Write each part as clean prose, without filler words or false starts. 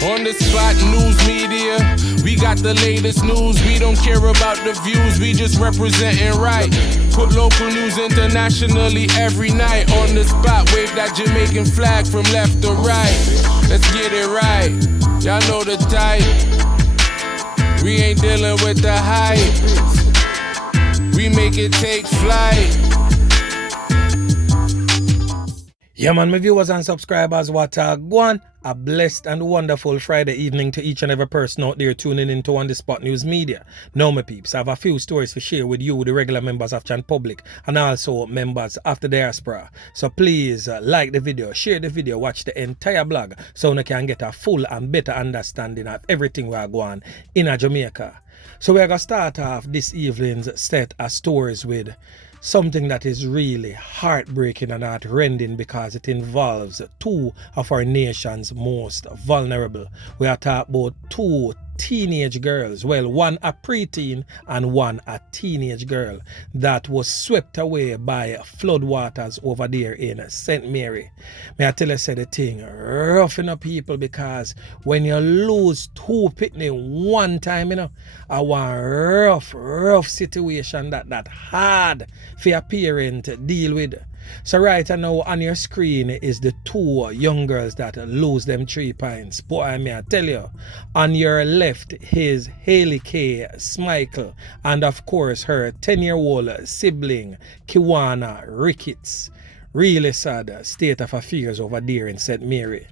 On the spot news media, we got the latest news. We don't care about the views, we just representing right. Put local news internationally every night. On the spot, wave that Jamaican flag from left to right. Let's get it right, y'all know the type. We ain't dealing with the hype. We make it take flight. Yeah man, my viewers and subscribers, what a go. A blessed and wonderful Friday evening to each and every person out there tuning into On The Spot News Media. Now my peeps, I have a few stories to share with you, the regular members of Chan Public and also members of the diaspora. So please like the video, share the video, watch the entire blog so you can get a full and better understanding of everything we are going in Jamaica. So we're going to start off this evening's set of stories with something that is really heartbreaking and heartrending because it involves two of our nation's most vulnerable. We are talking about two teenage girls, well, one a preteen and one a teenage girl that was swept away by floodwaters over there in St. Mary. May I tell you, say the thing rough enough people, because when you lose two pitney one time, you know, a one rough situation that hard for a parent to deal with. So right now on your screen is the two young girls that lose them 3 pints. Boy, I may tell you, on your left is Hallekaye Smichael and of course her 10-year-old sibling Kiwana Ricketts. Really sad state of affairs over there in St. Mary.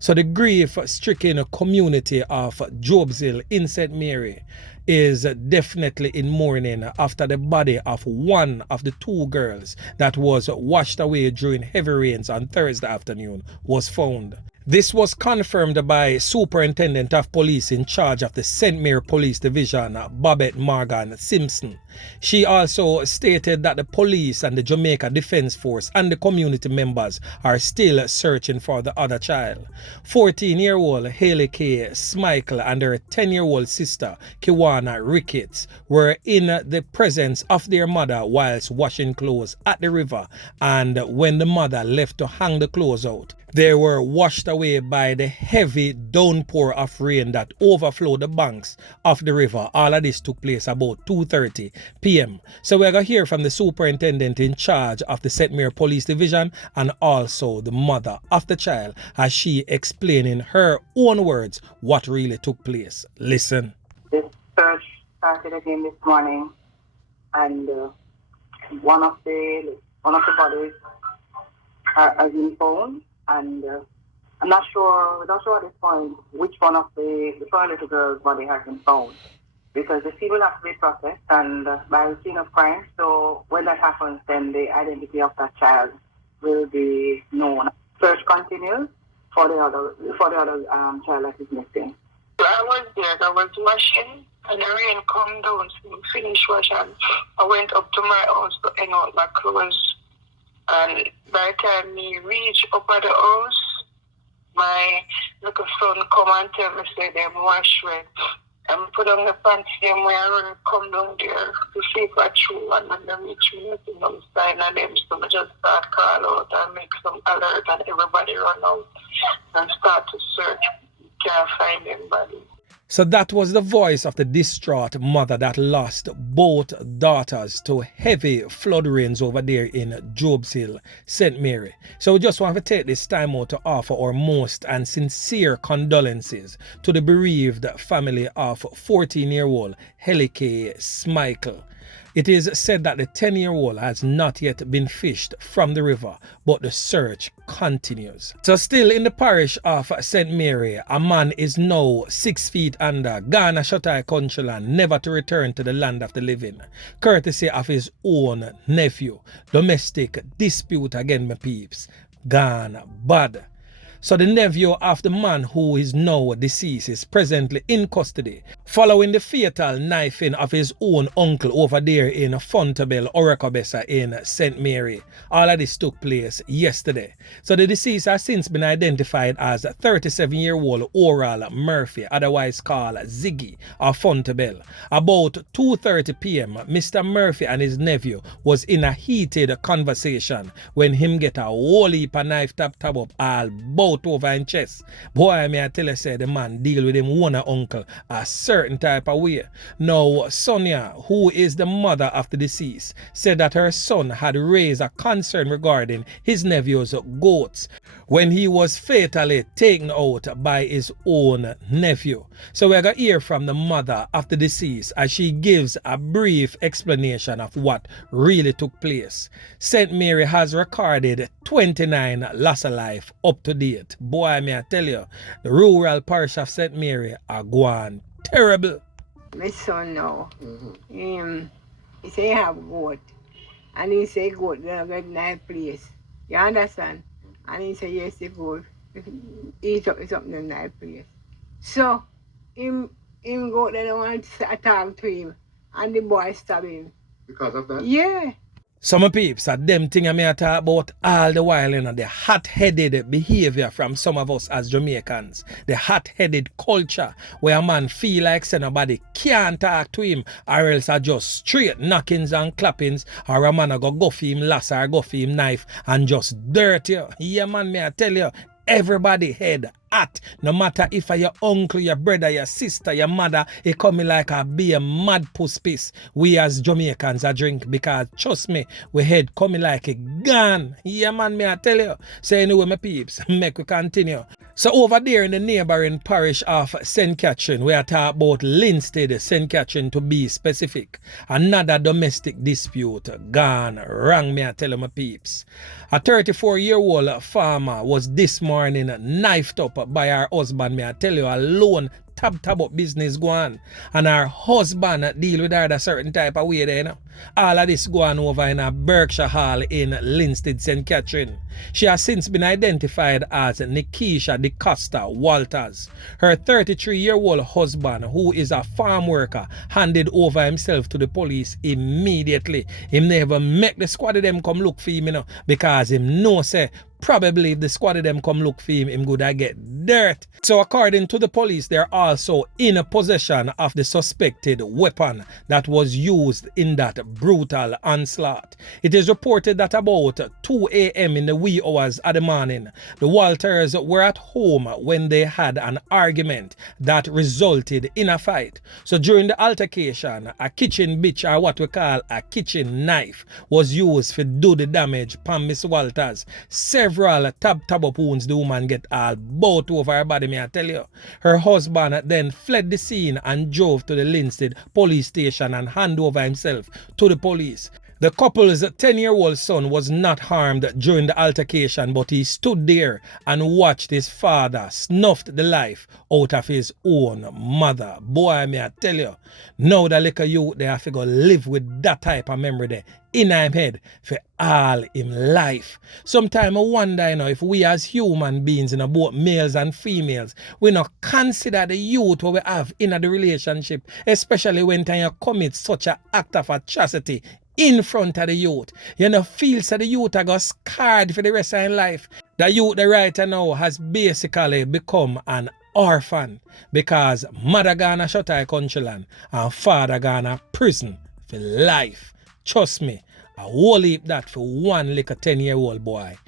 So the grief-stricken community of Job's Hill in St. Mary is definitely in mourning after the body of one of the two girls that was washed away during heavy rains on Thursday afternoon was found. This was confirmed by Superintendent of Police in charge of the St. Mary Police Division, Babette Morgan Simpson. She also stated that the police and the Jamaica Defense Force and the community members are still searching for the other child. 14-year-old Hallekaye Smichael and her 10-year-old sister Kiwana Ricketts were in the presence of their mother whilst washing clothes at the river, and when the mother left to hang the clothes out, they were washed away by the heavy downpour of rain that overflowed the banks of the river. All of this took place about 2:30 p.m. So we're going to hear from the superintendent in charge of the St. Mary Police Division and also the mother of the child as she explained in her own words what really took place. Listen. This search started again this morning, and one of the bodies has been found. And I'm not sure at this point which one of the little girl's body has been found, because the scene will have to be processed and by the scene of crime. So when that happens, then the identity of that child will be known. Search continues for the other child that is missing. I was there. I was washing, and the rain come down. So finish washing. I went up to my house to hang out my clothes. And by the time me reach up at the house, my little son come and tell me, say, them wash wet. And put on the pants, them where I run come down there to see if I true. And when they reach me, nothing on the sign of them. So I just start call out and make some alert, and everybody run out and start to search. Can't find anybody. So that was the voice of the distraught mother that lost both daughters to heavy flood rains over there in Job's Hill, St. Mary. So we just want to take this time out to offer our most and sincere condolences to the bereaved family of 14-year-old Hallekaye Smichael. It is said that the 10-year-old has not yet been fished from the river, but the search continues. So still in the parish of St. Mary, a man is now 6 feet under, gone a Hallekaye country land, never to return to the land of the living, courtesy of his own nephew. Domestic dispute again, my peeps. Gone bad. So the nephew of the man who is now deceased is presently in custody following the fatal knifing of his own uncle over there in Fontabelle, Orekobesa in St. Mary. All of this took place yesterday. So the deceased has since been identified as 37-year-old Oral Murphy, otherwise called Ziggy of Fontabelle. About 2:30 p.m., Mr. Murphy and his nephew was in a heated conversation when him get a whole heap of knife tap up all bout both over in chest. Boy, me I tell you, say the man deal with him one uncle a certain type of way. Now, Sonia, who is the mother of the deceased, said that her son had raised a concern regarding his nephew's goats when he was fatally taken out by his own nephew. So we're going to hear from the mother of the deceased as she gives a brief explanation of what really took place. St. Mary has recorded 29 loss of life up to date. Boy, may I tell you, the rural parish of St. Mary are going terrible. My son now, he say he have goat, and he say goat in a very nice place. You understand? And he say yes, the goat eat up something in a nice place. So him go there and want to talk to him, and the boy stab him. Because of that? Yeah. Some peeps are them thing I may talk about all the while, you know, the hot-headed behavior from some of us as Jamaicans. The hot-headed culture where a man feel like say nobody can't talk to him, or else are just straight knockings and clappings, or a man a go for him lass or go for him knife and just dirt you. Yeah man, may I tell you, everybody head at, no matter if your uncle, your brother, your sister, your mother, it coming like a mad puss piece. We as Jamaicans a drink because trust me, we head coming like a gun. Yeah man, me I tell you. So anyway, my peeps, make we continue. So over there in the neighboring parish of St. Catherine, we are talking about Linstead, St. Catherine to be specific. Another domestic dispute gone wrong, me I tell you, my peeps. A 34-year-old farmer was this morning knifed up by her husband, me I tell you, alone tab up business go on. And her husband deal with her a certain type of way there, you know. All of this go on over in a Berkshire Hall in Linstead, St. Catherine. She has since been identified as Nikisha DeCosta Walters. Her 33-year-old husband, who is a farm worker, handed over himself to the police immediately. Him never make the squad of them come look for him, you know, because him know say probably if the squad of them come look for him good I get dirt. So according to the police, they're also in a possession of the suspected weapon that was used in that brutal onslaught. It is reported that about 2 a.m. in the wee hours of the morning, the Walters were at home when they had an argument that resulted in a fight. So during the altercation, a kitchen bitch, or what we call a kitchen knife, was used to do the damage upon Miss Walters. Several tab up wounds the woman get all both over her body, may I tell you. Her husband then fled the scene and drove to the Linstead police station and handed over himself to the police. The couple's 10-year-old son was not harmed during the altercation, but he stood there and watched his father snuffed the life out of his own mother. Boy, may I tell you, now the little youth they have to go live with that type of memory there in him head for all in life. Sometimes I wonder, you know, if we as human beings, you know, both males and females, we not consider the youth what we have in the relationship, especially when you commit such an act of atrocity in front of the youth. You know, feels that the youth are got scarred for the rest of their life. The youth the right now has basically become an orphan because mother gonna shut her country land and father gonna prison for life. Trust me, I whole heap that for one little 10-year-old boy.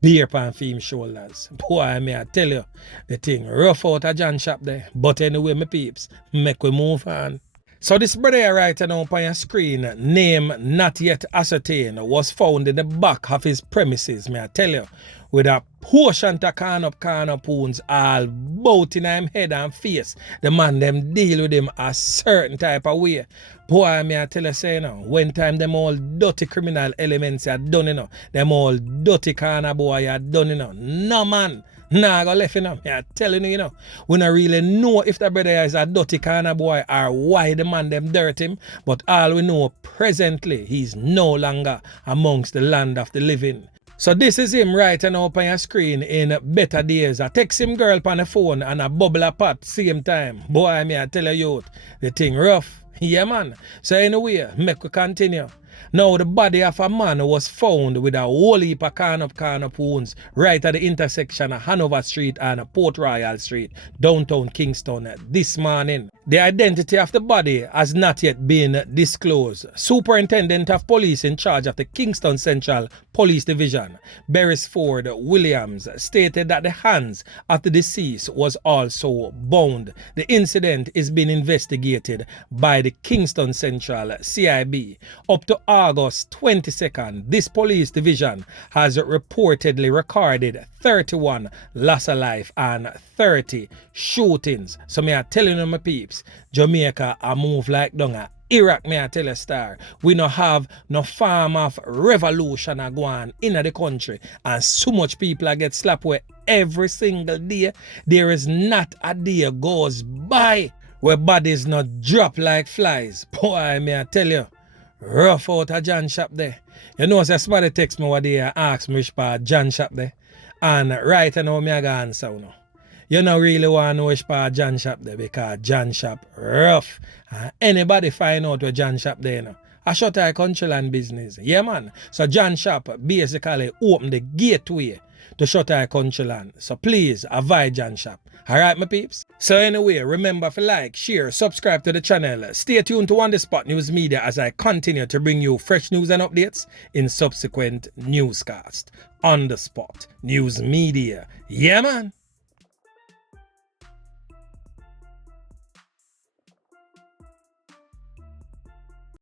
Beer pan for him shoulders. Boy, may I tell you, the thing rough out of John shop there. But anyway, my peeps, make we move on. So this brother here right now on your screen, name not yet ascertained, was found in the back of his premises, may I tell you, with a portion to can up wounds all both in him head and face. The man them deal with him a certain type of way. Boy, may I tell you say, you know, when time them all dirty criminal elements are done, you know, them all dirty corner boy are done, you know. No man. Nah, go left, you know. I'm telling you, you know. We don't really know if the brother is a dirty kind of boy or why the man them dirt him. But all we know presently, he's no longer amongst the land of the living. So this is him right now up on your screen in better days. I text him girl on the phone and a bubble a pot same time. Boy, me I tell you, youth, the thing rough. Yeah, man. So anyway, make we continue. Now, the body of a man was found with a whole heap of corn-up wounds right at the intersection of Hanover Street and Port Royal Street, downtown Kingston, this morning. The identity of the body has not yet been disclosed. Superintendent of Police in charge of the Kingston Central Police Division, Beresford Williams, stated that the hands of the deceased was also bound. The incident is being investigated by the Kingston Central CIB. Up to August 22nd, this police division has reportedly recorded 31 loss of life and 30 shootings. So me are telling you, my peeps, Jamaica a move like dung. Iraq, me I tell you, star, we no have no form of revolution a go on in the country, and so much people get ClapWeh every single day. There is not a day goes by where bodies not drop like flies. Boy, me I tell you, rough out a John shop there. You know, somebody text me what they ask me which part John shop there, and right now me I go answer no. You don't really want to know which part John shop there because John shop rough. Anybody find out where John shop there now? I shut our country land business. Yeah, man. So John shop basically open the gateway to shut our country land. So please avoid John shop. Alright, my peeps? So anyway, remember to like, share, subscribe to the channel. Stay tuned to On The Spot News Media as I continue to bring you fresh news and updates in subsequent newscasts. On The Spot News Media. Yeah, man.